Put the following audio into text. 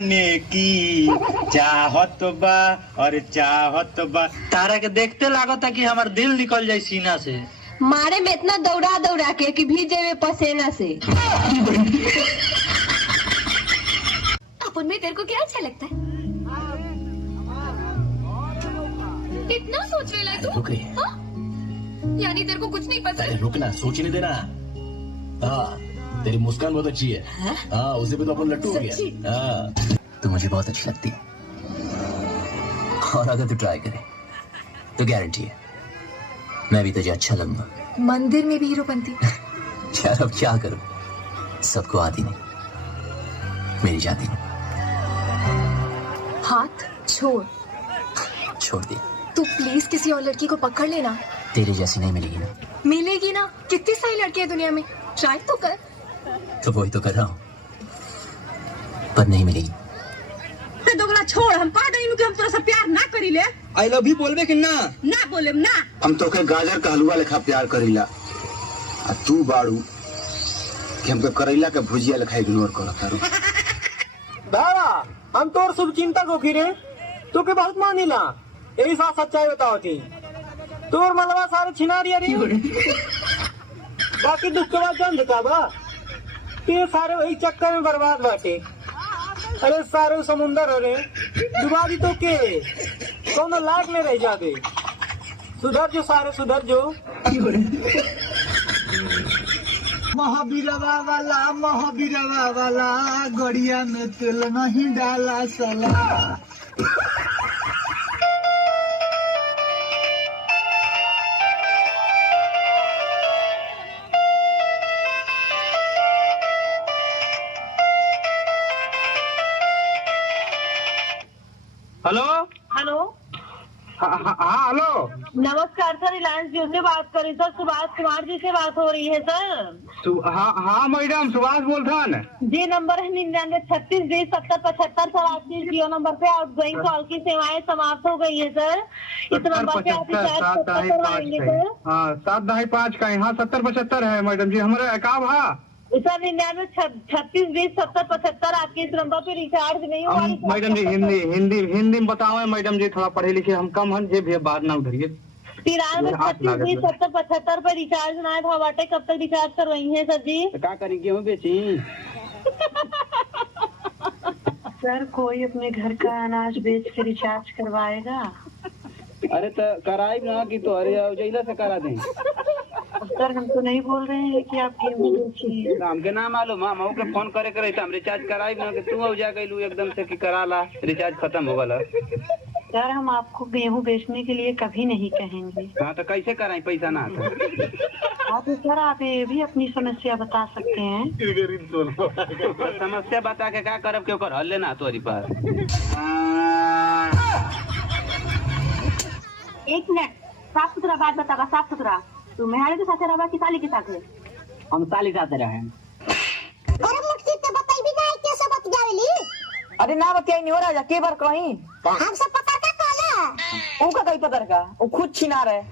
ने की चाहत बा और चाहत बा। तारा के देखते लागता कि हमार दिल निकल जाए सीना से। मारे में इतना दौड़ा दौड़ा के कि भीजे में पसीना से। अपन में तेरे को क्या अच्छा लगता है? इतना सोच रहा है तू? रुक गई। हाँ? यानी तेरे को कुछ नहीं पता? अरे रुकना, सोचने देना। हाँ, तेरी मुस्कान बहुत अच्छी है। हाँ, उसे भी तो अपन लट्टू हो गया। हाँ, तू मुझे बहुत अच्छी लगती है और अगर तू ट्राई करे तो गारंटी है मैं भी तुझे अच्छा लगूंगा। मंदिर में भी हीरो बनती। यार अब क्या करूं, सबको आती नहीं, मेरी जाती नहीं। हाथ छोड़। छोड़ दे। तू प्लीज किसी और लड़की को पकड़ लेना। तेरे जैसी नहीं मिलेगी ना। मिलेगी ना, कितनी सारी लड़कियां दुनिया में, ट्राई तो कर। तो वही तो कर रहा हूँ, पर नहीं मिलेगी। दोगला छोड़, हम कह दई कि हम तोरा से प्यार ना करीले। आई लव यू बोलबे कि ना? ना बोलेम ना। हम तो के गाजर का हलवा लेखा प्यार करीला, आ तू बाड़ू कि हमके करेला के भुजिया लेखा इग्नोर करत तारू। दादा हम तोर शुभ चिंतक हो फिरे, तू के बहुत मानिला, यही साथ सच्चाई बताओ थी। तोर मलवा सारे छिना रिया रे। बाकी दुख के बाद जान देता बा, ये सारे वही चक्कर में बर्बाद बाटे। अरे सारे समुंदर हो रे, डुबा दी तो के कौन लायक में रह जाते। सुधर जो, सारे सुधर जो। महावीरवा वाला गड़िया में तेल नहीं डाला सला। हेलो हेलो, हाँ हेलो। नमस्कार सर, रिलायंस जियो से बात करी सर, सुभाष कुमार जी से बात हो रही है सर। हाँ मैडम, सुभाष बोल रहा है। जी नंबर है 9936207075 सर। आपकी जियो नंबर पे आउटगोइंग कॉल की सेवाएं समाप्त हो गई है सर। इस नंबर पे आप रिचार्ज करवाएंगे सर। हाँ 725 का, हाँ 7075 है मैडम जी हमारे अकाब। हाँ सर 9936207075 आपके इस नंबर पे रिचार्ज नहीं हुआ। मैडम जी हिंदी में बताओ मैडम जी, थोड़ा पढ़े लिखे हम कम हैं जी, बात ना उधरिए। 9336207075 पे रिचार्ज ना था बाटे, कब तक रिचार्ज करवाई है सर जी? क्या करें, गेहूँ बेची? सर कोई अपने घर का अनाज बेच के रिचार्ज करवाएगा? अरे तो कराई ना कि तो अरे जैला से करा दें। सर हम तो नहीं बोल रहे हैं कि आप गेहूँ बेचिए। हमके ना मालूम, हम के फोन करे करे हम रिचार्ज कराई ना कि तू हो जा गई एकदम से कि करा ला, रिचार्ज खत्म हो गला। सर हम आपको गेहूँ बेचने के लिए कभी नहीं कहेंगे। हाँ तो कैसे कराई, पैसा ना आता। हाँ तो सर आप ये भी अपनी समस्या बता सकते हैं। तो समस्या बता के क्या करब, क्यों कर हल्ले ना तोरी पास। एक मिनट, साफ सुथरा बात बतावा, साफ सुथरा। तू मेहरे के साथ रहा कि साली के साथ? हम साली साथ रहे। अरे मुझसे तो बताई भी नहीं कैसे बत जावेली। अरे ना बतियाई नहीं हो रहा, के बार कहीं हमसे पता का कहला। उनका कहीं पता का, वो खुद छिना रहे।